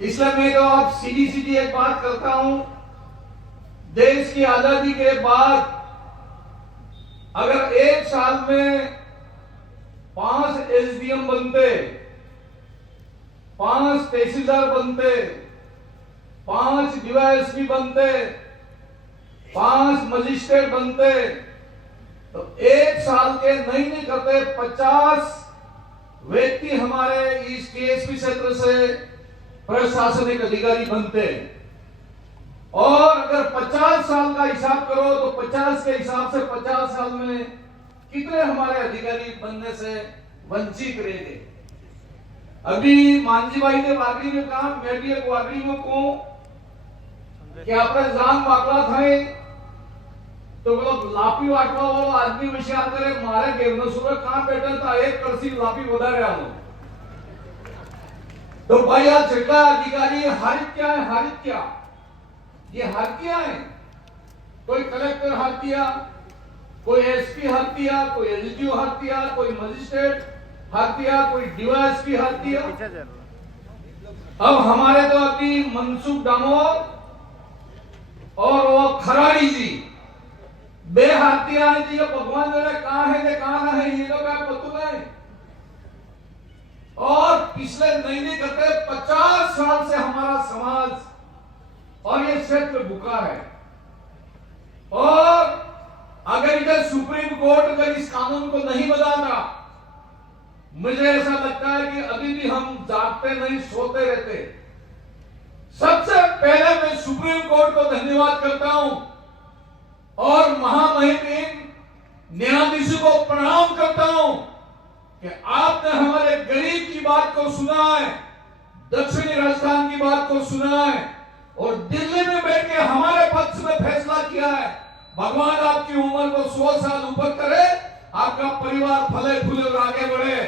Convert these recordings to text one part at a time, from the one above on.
इसलिए मैं तो आप सीधी सीधी एक बात करता हूं, देश की आजादी के बाद अगर एक साल में 5 एसडीएम बनते, 5 तहसीलदार बनते, 5 डीवाईएसपी बनते, 5 मजिस्ट्रेट बनते, तो एक साल के नहीं करते 50 व्यक्ति हमारे इस टीएसपी क्षेत्र से प्रशासनिक अधिकारी बनते। और अगर 50 साल का हिसाब करो तो 50 के हिसाब से 50 साल में कितने हमारे अधिकारी बनने से वंचित रह गए। अभी मांझी भाई ने वागरी में कहा, मैं भी एक वागरी में कहूं कि આપણે જાન બાકલા થાય તો પેલો લાપી વાટવા વાળો આદમી વિચાર કરે મારે ઘેરનો સુરત કાં બેઠા હતા એક કરસી લાપી વધારે આલો। तो भाई आज जिला अधिकारी हारित क्या है, हारित क्या ये हत्या है। कोई कलेक्टर हत्या, कोई एसपी हत्या, कोई एसडीओ हत्या, कोई मजिस्ट्रेट हत्या, कोई डीवाईएसपी हत्या। अब हमारे तो अभी मनसुख डामोर और वो खराड़ी जी बे हत्या जी भगवान ने कहा है ने कहा ना है ये लोग आप पता नहीं। और पिछले नहीं करते 50 साल से हमारा समाज और ये क्षेत्र भूखा है। और अगर इधर सुप्रीम कोर्ट अगर इस कानून को नहीं बदलता, मुझे ऐसा लगता है कि अभी भी हम जागते नहीं सोते रहते। सबसे पहले मैं सुप्रीम कोर्ट को धन्यवाद करता हूं और महामहिम न्यायाधीश को प्रणाम करता हूं कि आपने हमारे गरीब की बात को सुना है, दक्षिणी राजस्थान की बात को सुना है और दिल्ली में बैठ के हमारे पक्ष में फैसला किया है। भगवान आपकी उम्र को 100 साल ऊपर करे, आपका परिवार फले फूले और आगे बढ़े।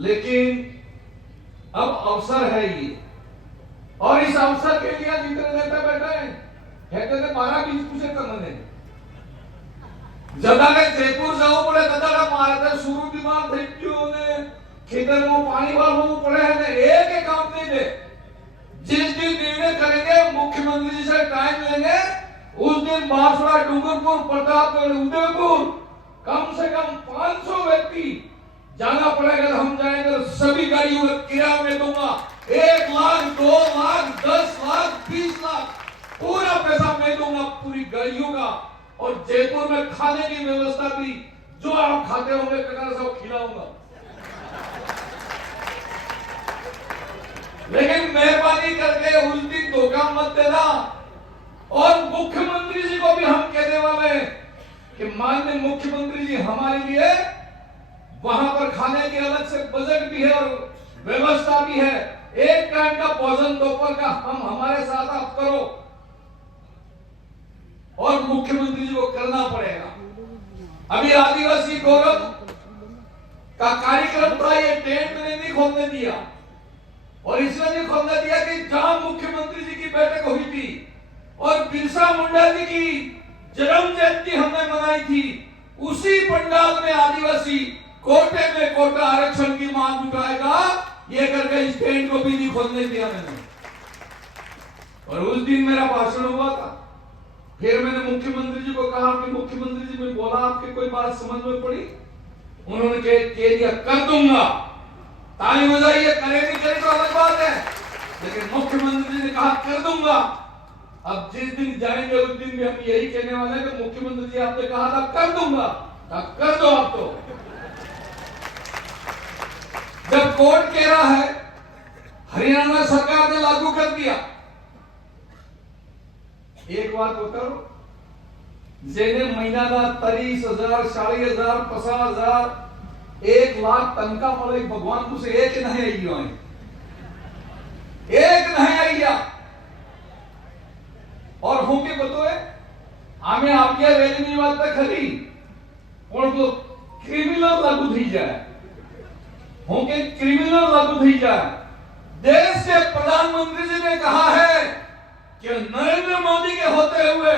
लेकिन अब अवसर है ये, और इस अवसर के लिए जितने नेता बैठे हैं कहते थे 12-20 करने जदाने जयपुर जाओ पड़े दादा मारे शुरू बीमार થઈ ગયો ને ખેતરમાં પાણી વાળવું પડે ને એક काम नहीं दे। जिस दिन निर्णय करेंगे मुख्यमंत्री से टाइम लेंगे उस दिन बांसवाड़ा, डूंगरपुर, प्रतापगढ़, उदयपुर कम से कम 500 व्यक्ति जाना पड़ेगा। हम जाएंगे सभी गाड़ियों का किराया में दूंगा। 1 लाख, 2 लाख, 10 लाख, 20 लाख पूरा पैसा मैं दूंगा पूरी गाड़ियों का। और जयपुर में खाने की व्यवस्था भी जो आप खाते होंगे कनार साहब खिलाऊंगा। लेकिन मेहरबानी करके उस दिन धोखा मत देना। और मुख्यमंत्री जी को भी हम कहने वाले हैं कि माननीय मुख्यमंत्री जी हमारे लिए वहां पर खाने के अलग से बजट भी है और व्यवस्था भी है। एक टाइम का भोजन दोपहर का हम हमारे साथ आप करो और मुख्यमंत्री जी को करना पड़ेगा। अभी आदिवासी गौरव का कार्यक्रम था, ये टेंट मैंने नहीं खोलने दिया और इसलिए नहीं खोलने दिया कि जहां मुख्यमंत्री जी की बैठक हुई थी और बिरसा मुंडा जी की जन्म जयंती हमने मनाई थी, उसी पंडाल में आदिवासी कोटे में कोटा आरक्षण की मांग उठाएगा, ये करके इस टेंट को भी नहीं खोलने दिया मैंने। और उस दिन मेरा भाषण हुआ था, फिर मैंने मुख्यमंत्री जी को कहा कि मुख्यमंत्री जी, मैं बोला आपकी कोई बात समझ में पड़ी? उन्होंने कह दिया कर दूंगा। ताली बजाइए, करे नहीं करे तो अलग बात है, लेकिन मुख्यमंत्री जी ने कहा कर दूंगा। अब जिस दिन जाएंगे उस दिन भी हम यही कहने वाले हैं कि मुख्यमंत्री जी आपने कहा था कर दूंगा, कर दो आप तो। जब कोर्ट कह रहा है हरियाणा सरकार ने लागू कर दिया, एक बात बताओ, जेने महीना 30,000, 40,000, 50,000, 1 लाख तनखा મળે भगवान को से एक नहीं आई है, एक नहीं आई है। और હું કે બતોય આમે આપ્યા રેલની વાત તો ખરી, પણ જો ક્રિમિનલ લાગુ થઈ જાય, હું કે ક્રિમિનલ लागू થઈ જાય। देश के प्रधानमंत्री जी ने कहा है कि नरेंद्र मोदी के होते हुए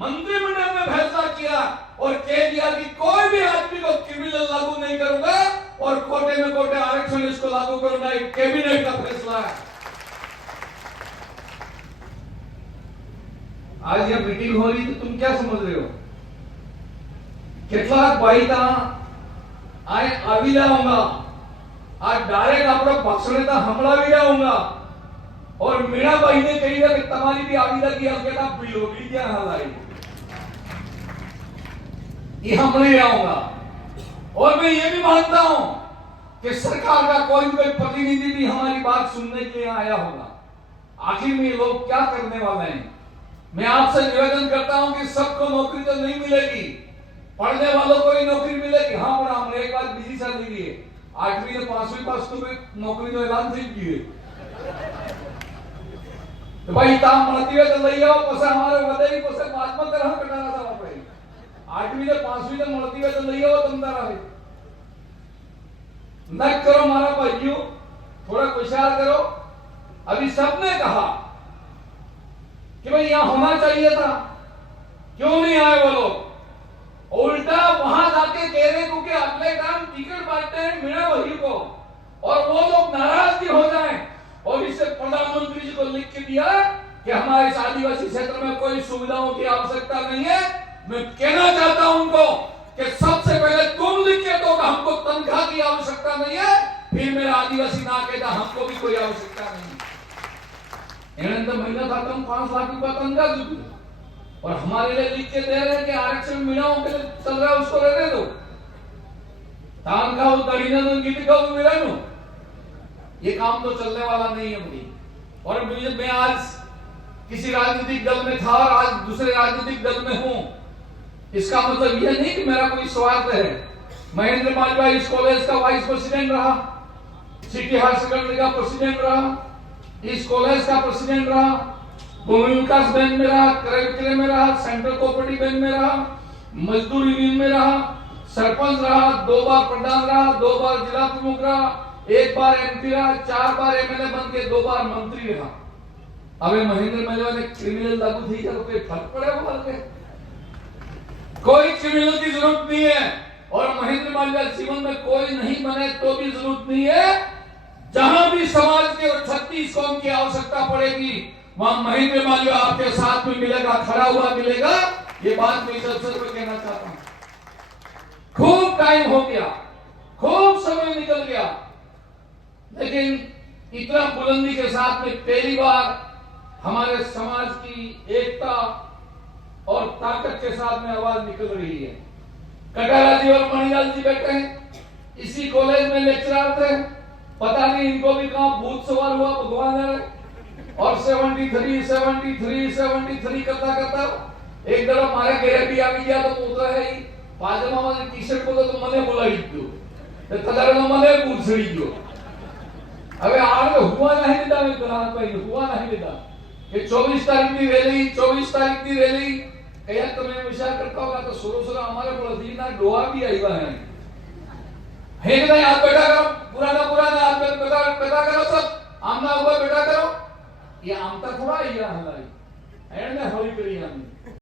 मंत्रिमंडल में फैसला किया और कह दिया कि कोई भी आदमी को क्रिमिनल लागू नहीं करूंगा और कोटे में कोटे आरक्षण इसको लागू करना एक कैबिनेट का फैसला है। आज ये मीटिंग हो रही तो तुम क्या समझ रहे हो? કેટલાક ભાઈ તા આય આવી જાઉંગા આ ડાયરેક્ટ આપણો ભાષણ તા હમણાવી જાઉંગા और मीणा भाई ने कही है कि तुम्हारी भी आवी लगी है ना बिलोगी क्या हाल आई ये हमने आऊंगा। और मैं ये भी मानता हूं कि सरकार का कोई प्रतिनिधि भी हमारी बात सुनने के लिए आया होगा। आखिर में ये लोग क्या करने वाले हैं? मैं आपसे निवेदन करता हूं कि सबको नौकरी तो नहीं मिलेगी, पढ़ने वालों को ही नौकरी मिलेगी। हाँ पर हमने एक बात बिजी चल रही है, 8वीं से 5वीं पास तो नौकरी तो ऐलान થઈ ગઈ तो भाई ताम મળતી હોય તો લઈ આવો, પછી અમારે વધેલી પછી બાદમાં ગ્રહણ કરવાના હતા આપણે। 8वीं से 5वीं से મળતી હોય તો લઈ આવો તમ તારા है न करो मारा भाइयों, थोड़ा विचार करो। अभी सबने कहा कि भाई यहां होना चाहिए था, क्यों नहीं आए वो लोग? उल्टा वहां जाके कह रहे क्योंकि अगले टाइम टिकट बांटते हैं मीणा भाई को और वो लोग नाराज भी हो जाएं। और इससे प्रधानमंत्री जी को लिख के दिया कि हमारे इस आदिवासी क्षेत्र में कोई सुविधाओं की आवश्यकता नहीं है। मैं कहना चाहता हूं उनको कि सबसे पहले तुम लिख के दो कि हमको तनख्वाह की आवश्यकता नहीं है, फिर मेरा आदिवासी ना कहता हमको भी कोई आवश्यकता नहीं है। तो महीना खाता हूं 5 लाख रुपया तनख्वाह दी और हमारे लिए लिख के दे रहे हैं कि आरक्षण मीणाओं के लिए चल रहा है उसको रहने दो, तनख्वाह उतरी ना गीत गाओ मेरा नो, ये काम तो चलने वाला नहीं है मुझे। और मैं आज किसी राजनीतिक दल में था और आज दूसरे राजनीतिक दल में हूं, इसका मतलब यह नहीं कि मेरा कोई स्वार्थ है। महेंद्र मालवा इस कॉलेज का वाइस प्रेसिडेंट रहा, सिटी हायर सेकेंडरी का प्रेसिडेंट रहा, इस कॉलेज का प्रेसिडेंट रहा, भूमि विकास बैंक में रहा, क्रय विक्रय में रहा, सेंट्रल कोऑपरेटिव बैंक में रहा, मजदूर यूनियन में रहा, सरपंच रहा, 2 बार प्रधान रहा, 2 बार जिला प्रमुख रहा, 1 बार एमपी रहा, 4 बार एमएलए बन के 2 बार मंत्री रहा। अबे महेंद्र मालवा ने क्रिमिनल लागू थी तो कोई फर्क पड़े बोल के? कोई क्रिमिनल की जरूरत नहीं है और महेंद्र मालवा जीवन में कोई नहीं बने तो भी जरूरत नहीं है। जहां भी समाज के 36 कौम की आवश्यकता पड़ेगी वहां महेंद्र मालवा आपके साथ में मिलेगा, खड़ा हुआ मिलेगा। ये बात मैं इस अवसर पर कहना चाहता हूं। खूब टाइम हो गया, खूब समय निकल गया, लेकिन इतना बुलंदी के साथ में पहली बार हमारे समाज की एकता और ताकत के साथ में आवाज निकल रही है। कटारा जी और मणिलाल जी बैठे हैं, इसी कॉलेज में लेक्चरर थे, पता नहीं इनको भी कहां भूत सवार हुआ भगवान है। और 73 करता करता एक तरफ हमारे घेरे भी आ गया तो उतरा है ही पाजामा में टी-शर्ट को तो મને બોલાવી દીધો તો કદારનો મને પૂછડી ગયો। હવે આને હુआ नहीं લીધા, મેં ગ્રાહક ભાઈ હુआ नहीं લીધા કે 24 તારીખની રેલી કયા તમે વિચાર કરતા હોगा तो सुरो हमारे प्रदीना डोहा भी आईवा है। हे नहीं आप बैठा करो, पुराना आप बैठा करो, सब आमना ऊपर बैठा करो। ये आमता थोड़ा ही हमारी एंड में होली करी हमने